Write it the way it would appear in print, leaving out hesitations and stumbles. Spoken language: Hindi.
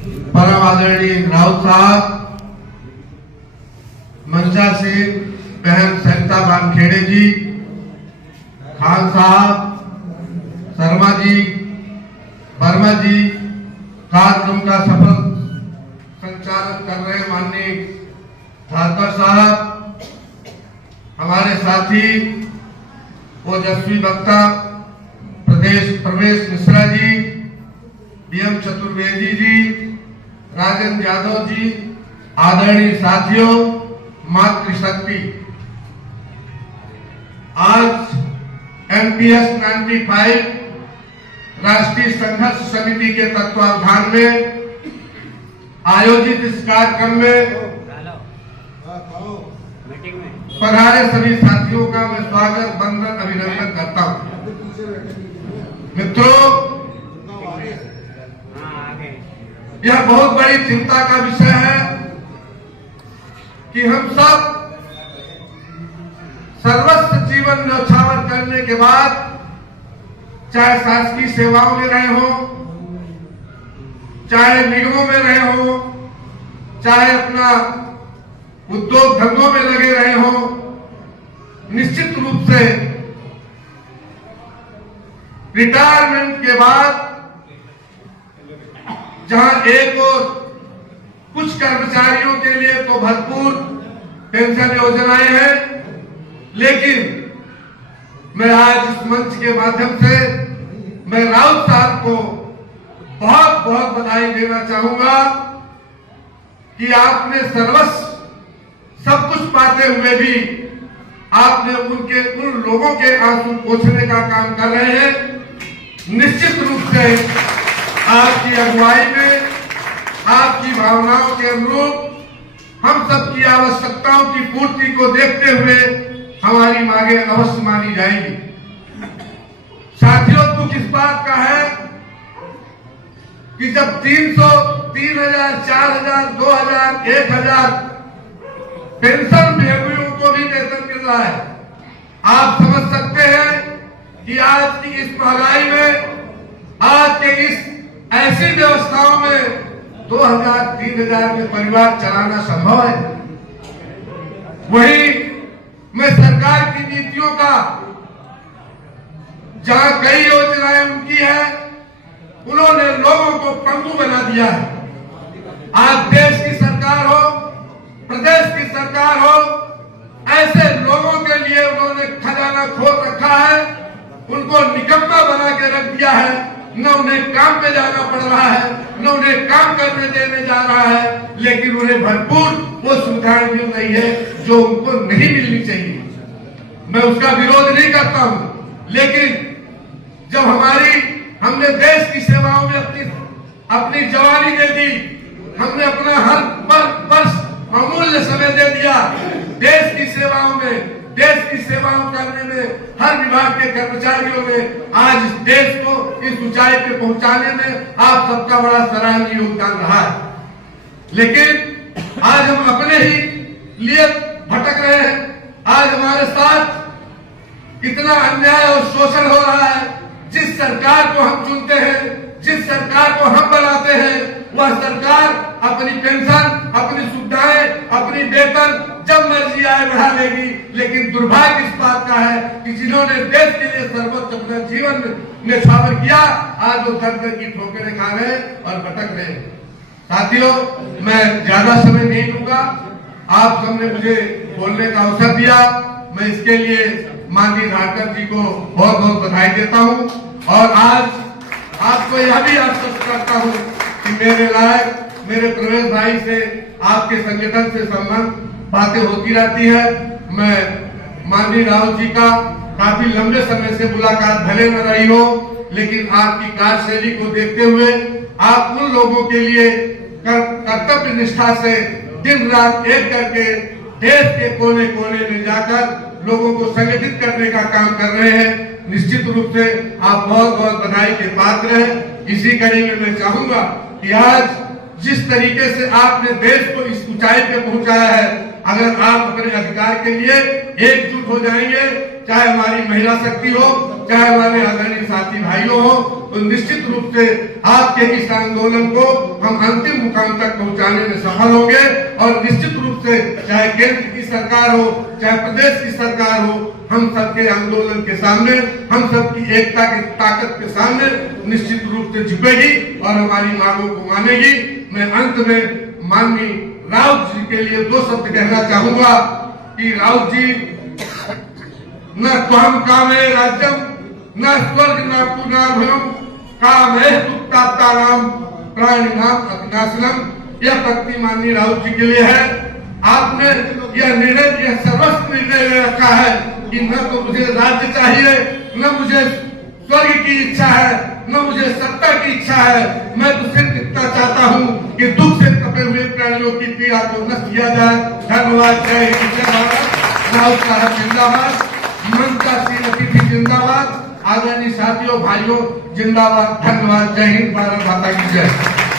परम आदरणीय राउत साहब, मंशा सिंह, बहन सरिता वानखेड़े जी, खान साहब, शर्मा जी, वर्मा जी, कार्यक्रम का सफल संचालन कर रहे माननीय धारकर साहब, हमारे साथी ओजस्वी वक्ता प्रवेश मिश्रा जी, बीएम चतुर्वेदी जी, राजेंद्र यादव जी, आदरणीय साथियों, मातृशक्ति, आज एमपीएस 95 राष्ट्रीय संघर्ष समिति के तत्वावधान में आयोजित इस कार्यक्रम में पधारे सभी साथियों का मैं स्वागत, वंदन, अभिनंदन करता हूं। मित्रों, यह बहुत बड़ी चिंता का विषय है कि हम सब सर्वस्व जीवन न्यौछावर करने के बाद, चाहे शासकीय सेवाओं में रहे हो, चाहे निगमों में रहे हो, चाहे अपना उद्योग धंधों में लगे रहे हो, निश्चित रूप से रिटायरमेंट के बाद जहां एक और कुछ कर्मचारियों के लिए तो भरपूर पेंशन योजनाएं हैं, लेकिन मैं आज इस मंच के माध्यम से मैं राउत साहब को बहुत बहुत बधाई देना चाहूंगा कि आपने सर्वस्व सब कुछ पाते हुए भी आपने उन लोगों के आंसू पोंछने का काम कर रहे हैं। निश्चित रूप से आपकी अगुवाई में, आपकी भावनाओं के अनुरूप हम सबकी आवश्यकताओं की पूर्ति को देखते हुए हमारी मांगे अवश्य मानी जाएगी। साथियों, दुख इस बात का है कि जब 300, 3000, 4000, 2000, 1000 पेंशन भोगियों को भी वेतन मिल रहा है, आप समझ सकते हैं कि आज की इस महंगाई में, आज के इस ऐसी व्यवस्थाओं में 2000, 3000 में परिवार चलाना संभव है। वही मैं सरकार की नीतियों का, जहां कई योजनाएं उनकी है, उन्होंने लोगों को पंगु बना दिया है। आज देश की सरकार हो, प्रदेश की सरकार हो, ऐसे लोगों के लिए उन्होंने खजाना खोल रखा है, उनको निकम्मा बना के रख दिया है। न उन्हें काम पे जाना पड़ रहा है, न उन्हें काम करने देने जा रहा है, लेकिन उन्हें भरपूर वो सुविधाएं मिल रही है जो उनको नहीं मिलनी चाहिए। मैं उसका विरोध नहीं करता हूं, लेकिन जब हमने देश की सेवाओं में अपनी जवानी दे दी, हमने अपना हर वर्ष अमूल्य समय दे दिया देश की सेवाओं में, देश की सेवाओं करने में हर विभाग के कर्मचारियों ने आज इस देश को इस ऊंचाई पे पहुंचाने में आप सबका बड़ा सराहनीय योगदान रहा है। लेकिन आज हम अपने ही लिए भटक रहे हैं। आज हमारे साथ इतना अन्याय और शोषण हो रहा है। जिस सरकार को हम चुनते हैं, जिस सरकार को हम बनाते हैं, वह सरकार अपनी पेंशन, अपनी सुविधाएं, अपनी वेतन जब मर्जी आए बढ़ा लेगी। लेकिन दुर्भाग्य इस बात का है कि जिन्होंने देश के लिए सर्वोच्च अपना जीवन न्यौछावर किया, आज वो दर दर की ठोकरें खा रहे हैं और भटक रहे हैं। साथियों, मैं ज्यादा समय नहीं लूंगा, आप सबने मुझे बोलने का अवसर दिया, मैं इसके लिए माननीय धारकर जी को बहुत बहुत बधाई देता हूं। और आज आपको यह भी आश्वस्त करता हूं कि मेरे लायक मेरे प्रवेश भाई से, आपके संगठन से संबंध बातें होती रहती है। मैं माननीय राउत जी का काफी लंबे समय से मुलाकात भले न रही हो, लेकिन आपकी कार्यशैली को देखते हुए आप उन लोगों के लिए कर्तव्य निष्ठा से दिन रात एक करके देश के कोने कोने में जाकर लोगों को संगठित करने का काम कर रहे हैं। निश्चित रूप से आप बहुत बहुत बधाई के पात्र हैं। इसी कड़ी में मैं चाहूंगा कि आज जिस तरीके से आपने देश को इस ऊंचाई पे पहुंचाया है, अगर आप अपने अधिकार के लिए एकजुट हो जाएंगे, चाहे हमारी महिला शक्ति हो, चाहे हमारे आदरणीय साथी भाइयों हो, तो निश्चित रूप से आपके इस आंदोलन को हम अंतिम मुकाम तक पहुंचाने में सफल होंगे। और निश्चित रूप से चाहे केंद्र की सरकार हो, चाहे प्रदेश की सरकार हो, हम सबके आंदोलन के सामने, हम सबकी एकता की ताकत के सामने निश्चित रूप से झुकेगी और हमारी मांगों को मानेगी। मैं अंत में माननीय राउत जी के लिए 2 शब्द कहना चाहूंगा कि राउत जी, न त्वं कामे राज्यम न स्वर्ग न पुनर्भवम कामे तुक्तात्तानाम प्राणिनाम अविनाशनम। यह पंक्ति माननीय राउत जी के लिए है। आपने यह निर्णय, यह सर्वस्व निर्णय ले रखा है कि न तो मुझे राज्य चाहिए, न मुझे स्वर्ग की इच्छा है, न मुझे सत्ता की इच्छा है। मैं तो सिर्फ इतना चाहता हूँ कि दुख से तपे हुए प्राणियों की पीड़ा को नष्ट किया जाए। धन्यवाद। जय हिंद, जय भारत। राउत साहब जिंदाबाद, ममता श्रीमती जिंदाबाद, आदरणीय साथियों भाइयों जिंदाबाद। धन्यवाद। जय हिंद, भारत माता की जय।